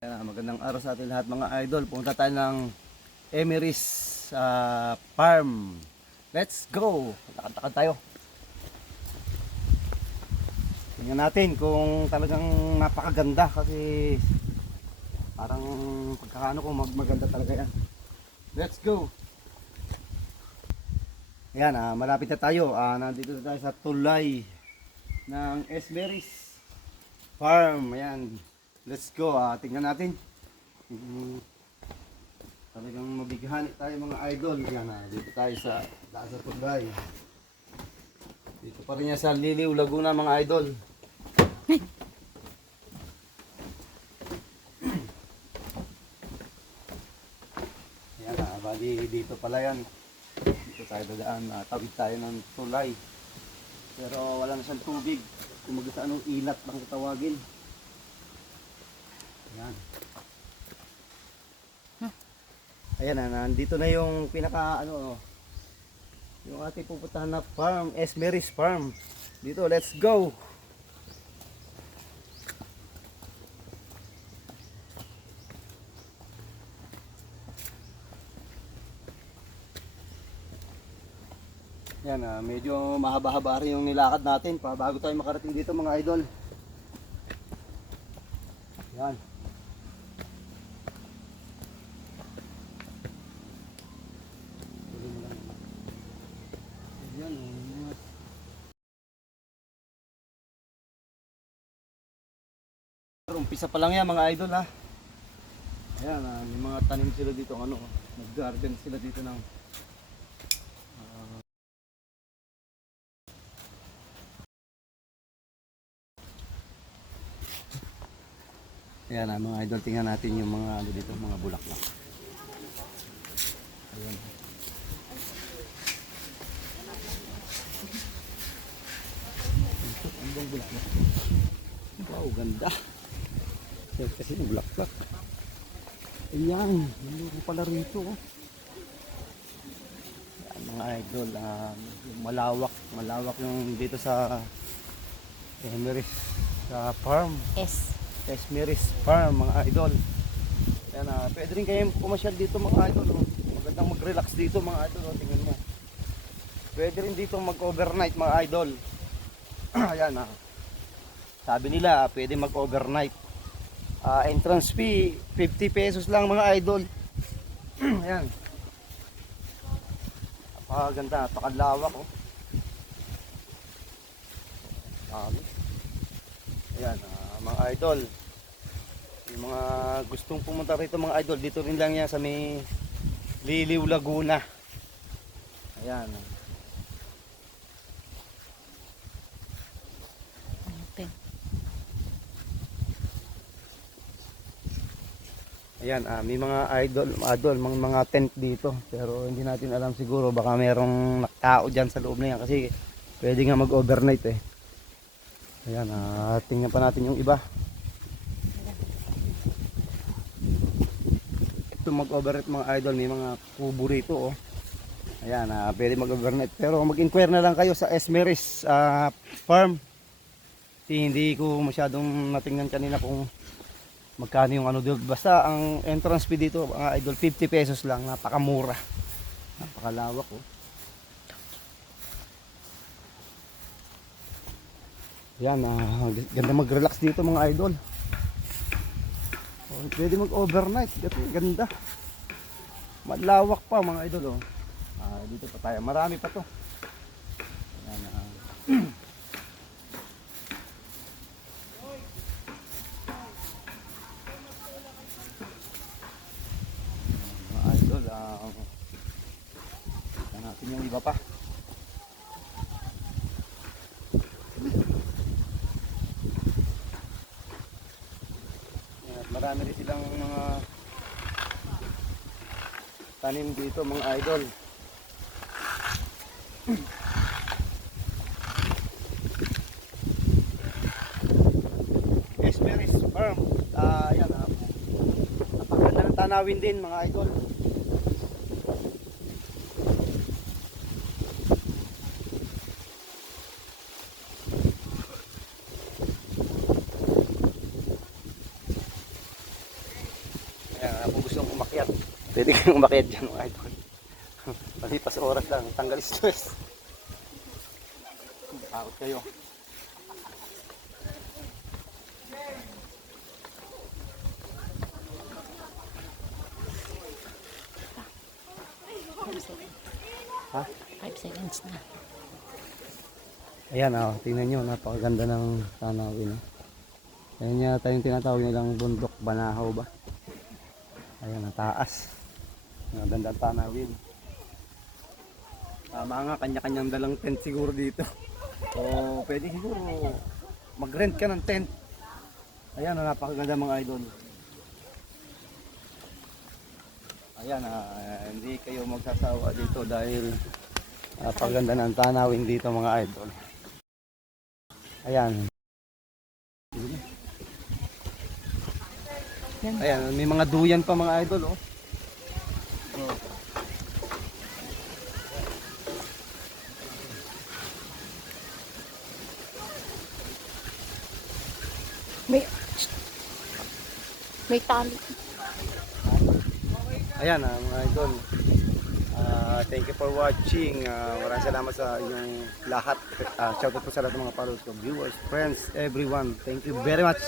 Magandang araw sa ating lahat mga idol. Punta tayo ng Emery's Farm. Let's go! Lakad-lakad tayo. Tingnan natin kung talagang napakaganda kasi parang pagkakaano ko maganda talaga yan. Let's go! Ayan, malapit na tayo. Nandito na tayo sa tulay ng Emery's Farm. Ayan. Let's go, tingnan natin. Talagang mabighani tayo mga idol. Yan, dito tayo sa taas sa tulay. Dito pa rin yan sa Liliw, Laguna mga idol. Yan, bali dito pala yan. Dito tayo dadaan, tawid tayo ng tulay. Pero wala na siyang tubig. Kumaga sa anong ilat lang tawagin. Ayan. Ayan nandito na yung pinaka yung ating pupuntahan na farm, Emery's Farm. Dito, let's go. Ayan, medyo mahaba-haba rin yung nilakad natin pa bago tayo makarating dito mga idol. Ayan. Umpisa pa lang yan mga idol ha. Ayan, may mga tanim sila dito nag-garden sila dito ng ayan mga idol, tingnan natin yung mga dito, mga bulaklak. Ayan. Ito, ang bang bulaklak. Wow, ganda. Kasi yung bulaklak. Ayan, nandito pala rito. Ayan, mga idol, malawak yung dito sa Emery's Farm. Emery's Farm mga idol. Ayan, pwede rin kayong pumasyal dito mga idol. Magandang mag-relax dito mga idol. Tingnan mo. Pwede rin dito mag-overnight mga idol. Ayan, sabi nila pwede mag-overnight. Entrance fee 50 pesos lang mga idol. Ayan. Napakaganda, napakalawak Ayan, mga idol. Yung mga gustong pumunta rito mga idol, dito rin lang yan sa may Liliw, Laguna. Ayan. Ayan, may mga idol, mga tent dito. Pero hindi natin alam siguro, baka merong tao dyan sa loob na yan kasi pwede nga mag-overnight eh. Ayan, tingnan pa natin yung iba. Ito mag-overnight mga idol, may mga kubo rito Ayan, pwede mag-overnight. Pero mag-inquire na lang kayo sa Emery's Farm. Hindi ko masyadong natingnan kanina kung magkano yung dito. Basta ang entrance fee dito mga idol 50 pesos lang, napakamura. Napakalawak Yan, ganda mag-relax dito mga idol. Pwede mag-overnight, ganda. Malawak pa mga idol dito pa tayo, marami pa to. Yan, natin yung iba pa. At marami rin silang mga tanim dito mga idol. Emery's Farm. Ayan, napakaganda ng tanawin din mga idol. kung gusto mong umakyat, pwede kayong umakyat dyan mga idol. Malipas oras lang, tanggal stress. Takot kayo. Ha? 5 seconds na. Ayan tingnan nyo, napakaganda ng tanawin. Ayan yata yung tinatawag nilang bundok Banahaw ba? Ayan, ang taas. Ang ganda ng tanawin. Tama nga, kanya-kanyang dalang tent siguro dito. O pwede siguro mag-rent ka ng tent. Ayan, napakaganda mga idol. Ayan, hindi kayo magsasawa dito dahil napakaganda ng tanawin dito mga idol. Ayan. Ayan, may mga duyan pa mga idol, oh. May tali. Ayan, mga idol. Thank you for watching. Maraming salamat sa inyong lahat. Shout out po sa lahat ng mga followers ko, viewers, friends, everyone. Thank you very much.